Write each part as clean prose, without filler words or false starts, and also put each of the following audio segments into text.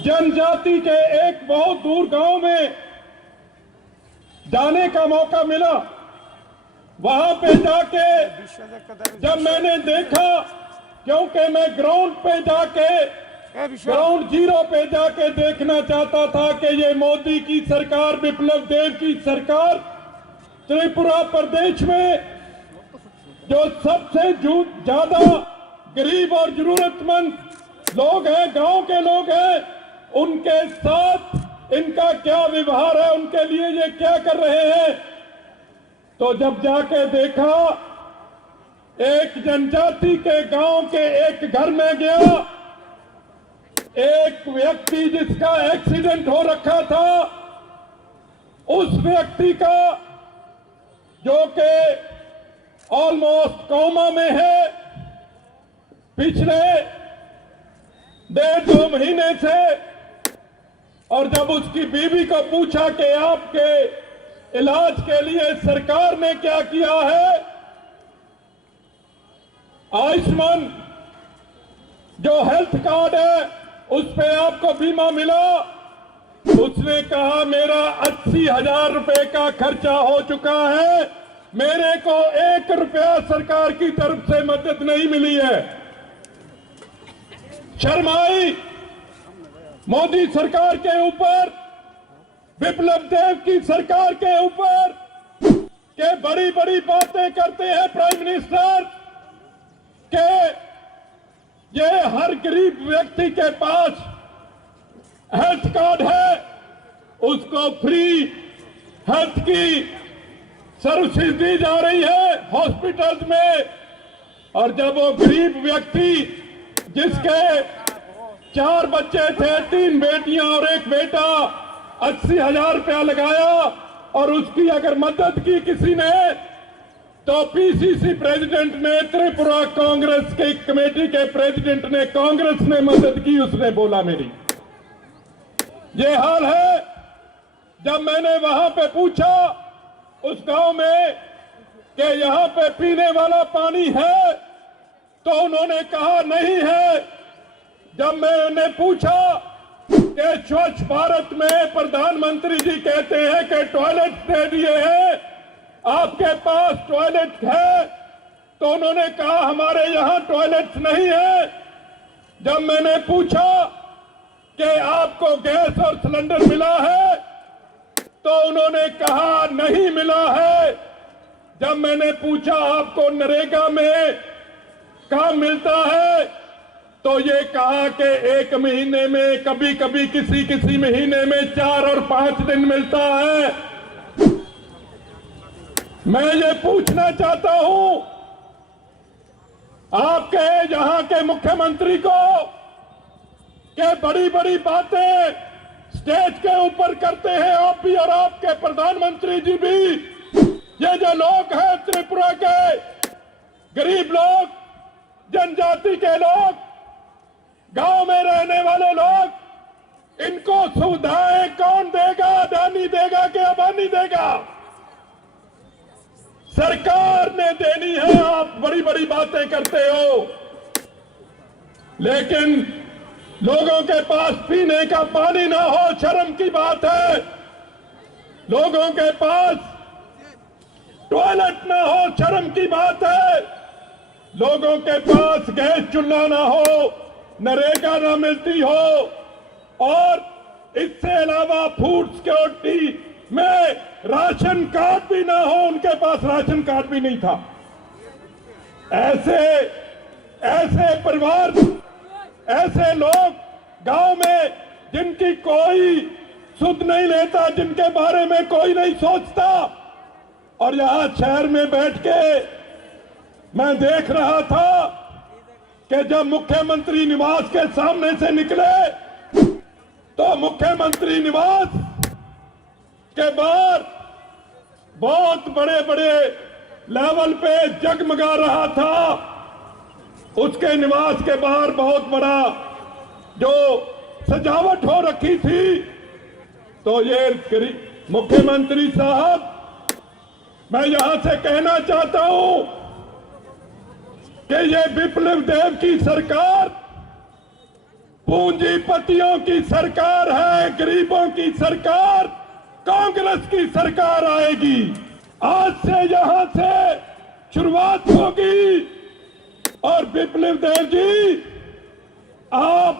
जनजाति के एक बहुत दूर गांव में जाने का मौका मिला। वहां पे जाके जब मैंने देखा, क्योंकि मैं ग्राउंड पे जाके ग्राउंड जीरो पे जाके देखना चाहता था कि ये मोदी की सरकार, विप्लव देव की सरकार त्रिपुरा प्रदेश में जो सबसे ज्यादा गरीब और जरूरतमंद लोग हैं, गांव के लोग हैं, उनके साथ इनका क्या व्यवहार है, उनके लिए ये क्या कर रहे हैं। तो जब जाके देखा, एक जनजाति के गांव के एक घर में गया, एक व्यक्ति जिसका एक्सीडेंट हो रखा था, उस व्यक्ति का जो कि ऑलमोस्ट कोमा में है, पिछले 1.5-2 महीने से, और जब उसकी बीवी को पूछा कि आपके इलाज के लिए सरकार ने क्या किया है, आयुष्मान जो हेल्थ कार्ड है उस पे आपको बीमा मिला, उसने कहा मेरा 80,000 रुपए का खर्चा हो चुका है, मेरे को 1 रुपया सरकार की तरफ से मदद नहीं मिली है। शर्म आई मोदी सरकार के ऊपर, विप्लव देव की सरकार के ऊपर, के बड़ी बड़ी बातें करते हैं प्राइम मिनिस्टर के ये हर गरीब व्यक्ति के पास हेल्थ कार्ड है, उसको फ्री हेल्थ की सर्विसेज दी जा रही है हॉस्पिटल्स में। और जब वो गरीब व्यक्ति जिसके 4 बच्चे थे, 3 बेटियां और 1 बेटा, 80,000 रुपया लगाया, और उसकी अगर मदद की किसी ने, तो पीसीसी प्रेसिडेंट ने, त्रिपुरा कांग्रेस के कमेटी के प्रेसिडेंट ने, कांग्रेस ने मदद की, उसने बोला मेरी। ये हाल है। जब मैंने वहां पे पूछा उस गांव में कि यहां पे पीने वाला पानी है, तो उन्होंने कहा नहीं है। जब मैंने पूछा कि स्वच्छ भारत में प्रधानमंत्री जी कहते हैं कि टॉयलेट दे दिए हैं, आपके पास टॉयलेट है, तो उन्होंने कहा हमारे यहां टॉयलेट नहीं है। जब मैंने पूछा कि आपको गैस और सिलेंडर मिला है, तो उन्होंने कहा नहीं मिला है। जब मैंने पूछा आपको नरेगा में काम मिलता है, तो ये कहा कि 1 महीने में, कभी कभी किसी महीने में 4 और 5 दिन मिलता है। मैं ये पूछना चाहता हूं आपके यहां के मुख्यमंत्री को कि बड़ी बड़ी बातें स्टेज के ऊपर करते हैं आप भी और आपके प्रधानमंत्री जी भी। ये जो लोग हैं त्रिपुरा के गरीब लोग, जनजाति के लोग, गांव में रहने वाले लोग, इनको सुविधाएं कौन देगा? अडानी देगा कि अंबानी देगा? सरकार ने देनी है। आप बड़ी बड़ी बातें करते हो, लेकिन लोगों के पास पीने का पानी ना हो, शर्म की बात है। लोगों के पास टॉयलेट ना हो, शर्म की बात है। लोगों के पास गैस चूल्हा ना हो, नरेगा ना मिलती हो, और इससे अलावा फूड सिक्योरिटी में राशन कार्ड भी ना हो, उनके पास राशन कार्ड भी नहीं था। ऐसे परिवार, ऐसे लोग गांव में जिनकी कोई सुध नहीं लेता, जिनके बारे में कोई नहीं सोचता, और यहां शहर में बैठ के मैं देख रहा था कि जब मुख्यमंत्री निवास के सामने से निकले, तो मुख्यमंत्री निवास के बाहर बहुत बड़े बड़े लेवल पे जगमगा रहा था। उसके निवास के बाहर बहुत बड़ा जो सजावट हो रखी थी। तो ये मुख्यमंत्री साहब, मैं यहां से कहना चाहता हूं कि ये विप्लव देव की सरकार पूंजीपतियों की सरकार है, गरीबों की सरकार, कांग्रेस की सरकार आएगी। आज से यहां से शुरुआत होगी। और विप्लव देव जी, आप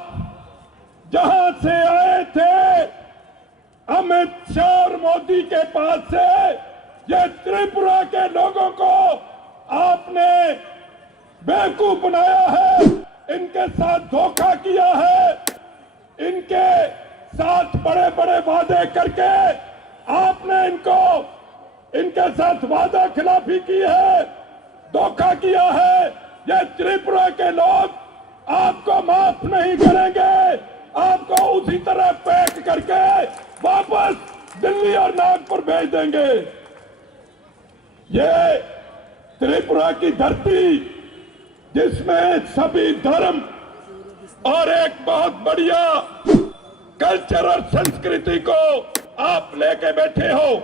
जहां से आए थे अमित शाह और मोदी के पास से, ये त्रिपुरा के लोगों को आपने बेवकूफ बनाया है, इनके साथ धोखा किया है, इनके साथ बड़े बड़े वादे करके आपने इनके साथ वादा खिलाफी की है, धोखा किया है। ये त्रिपुरा के लोग आपको माफ नहीं करेंगे, आपको उसी तरह पैक करके वापस दिल्ली और नागपुर भेज देंगे। ये त्रिपुरा की धरती जिसमें सभी धर्म और एक बहुत बढ़िया कल्चर और संस्कृति को आप लेके बैठे हो,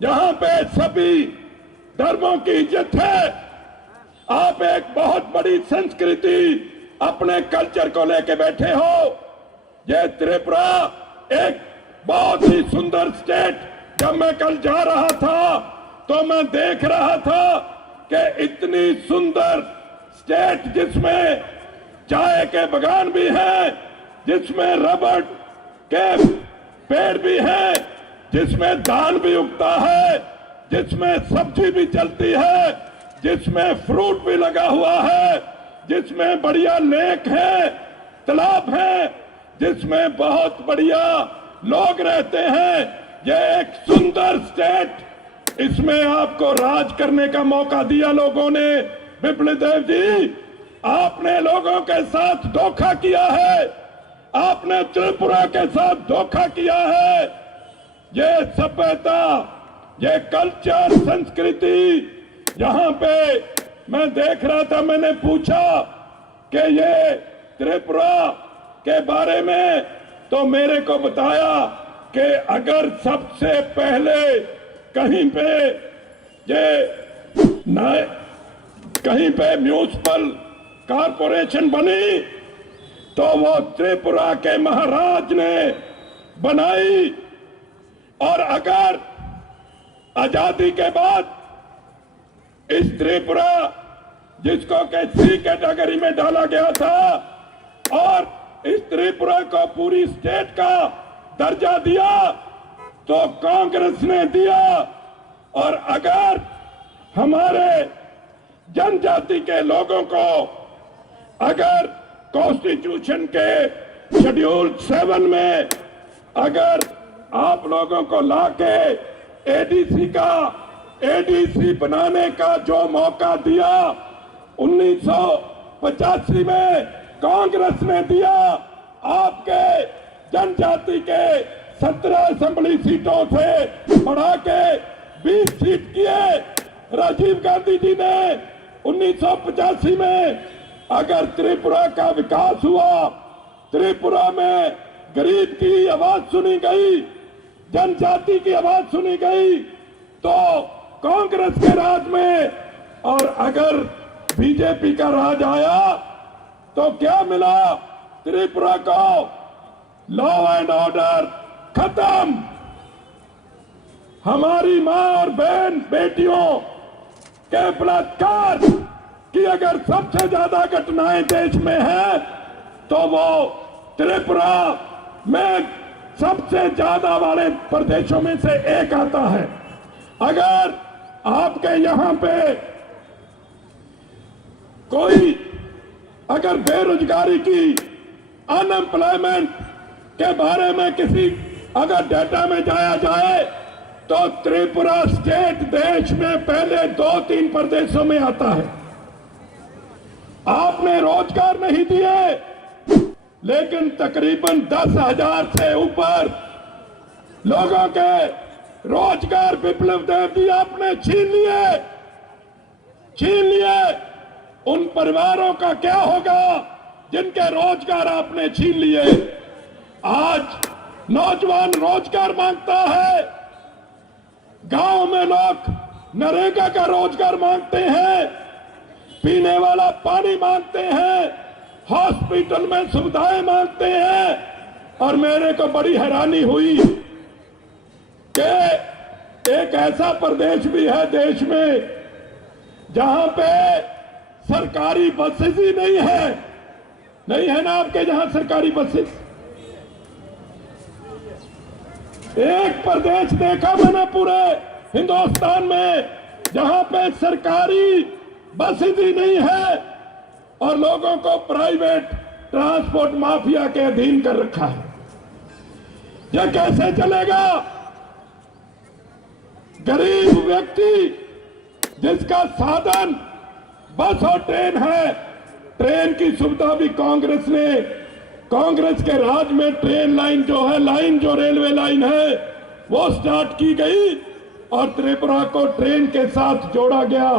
यहां पे सभी धर्मों की इज्जत है, आप एक बहुत बड़ी संस्कृति अपने कल्चर को लेके बैठे हो। ये त्रिपुरा एक बहुत ही सुंदर स्टेट, जब मैं कल जा रहा था तो मैं देख रहा था कि इतनी सुंदर स्टेट जिसमें चाय के बागान भी हैं, जिसमें रबड़ के पेड़ भी हैं, जिसमें धान भी उगता है, जिसमें सब्जी भी चलती है, जिसमें फ्रूट भी लगा हुआ है, जिसमें बढ़िया लेक है, तालाब है, जिसमें बहुत बढ़िया लोग रहते हैं। यह एक सुंदर स्टेट, इसमें आपको राज करने का मौका दिया लोगों ने। विप्लव देव जी, आपने लोगों के साथ धोखा किया है, आपने त्रिपुरा के साथ धोखा किया है। ये सभ्यता, ये कल्चर, संस्कृति, यहां पे मैं देख रहा था, मैंने पूछा कि ये त्रिपुरा के बारे में, तो मेरे को बताया कि अगर सबसे पहले कहीं पे म्यूनिसिपल कॉरपोरेशन बनी तो वो त्रिपुरा के महाराज ने बनाई। और अगर आजादी के बाद इस त्रिपुरा, जिसको के सी कैटेगरी में डाला गया था, और इस त्रिपुरा को पूरी स्टेट का दर्जा दिया तो कांग्रेस ने दिया। और अगर हमारे जनजाति के लोगों को अगर कॉन्स्टिट्यूशन के शेड्यूल 7 में अगर आप लोगों को लाके एडीसी बनाने का जो मौका दिया 1985 में कांग्रेस ने दिया, आपके जनजाति के 17 असेंबली सीटों से बढ़ा के 20 सीट किए राजीव गांधी जी ने 1985 में। अगर त्रिपुरा का विकास हुआ, त्रिपुरा में गरीब की आवाज सुनी गई, जनजाति की आवाज सुनी गई, तो कांग्रेस के राज में, और अगर बीजेपी का राज आया तो क्या मिला त्रिपुरा को? लॉ एंड ऑर्डर खत्म। हमारी मां और बहन बेटियों के बलात्कार की अगर सबसे ज्यादा घटनाएं देश में है तो वो त्रिपुरा में सबसे ज्यादा वाले प्रदेशों में से एक आता है। अगर आपके यहां पे कोई अगर बेरोजगारी की, अनएम्प्लॉयमेंट के बारे में किसी अगर डाटा में जाया जाए तो त्रिपुरा स्टेट देश में पहले 2-3 प्रदेशों में आता है। आपने रोजगार नहीं दिए, लेकिन तकरीबन 10,000 से ऊपर लोगों के रोजगार विप्लव देव जी आपने छीन लिए। उन परिवारों का क्या होगा जिनके रोजगार आपने छीन लिए? आज नौजवान रोजगार मांगता है, गांव में लोग नरेगा का रोजगार मांगते हैं, पीने वाला पानी मांगते हैं, हॉस्पिटल में सुविधाएं मांगते हैं। और मेरे को बड़ी हैरानी हुई कि एक ऐसा प्रदेश भी है देश में जहां पे सरकारी बसेस ही नहीं है ना आपके जहां सरकारी बसेस। एक प्रदेश देखा मैंने पूरे हिंदुस्तान में जहां पे सरकारी बसेस ही नहीं है और लोगों को प्राइवेट ट्रांसपोर्ट माफिया के अधीन कर रखा है। यह कैसे चलेगा? गरीब व्यक्ति जिसका साधन बस और ट्रेन है, ट्रेन की सुविधा भी कांग्रेस के राज में ट्रेन लाइन जो रेलवे लाइन है वो स्टार्ट की गई और त्रिपुरा को ट्रेन के साथ जोड़ा गया।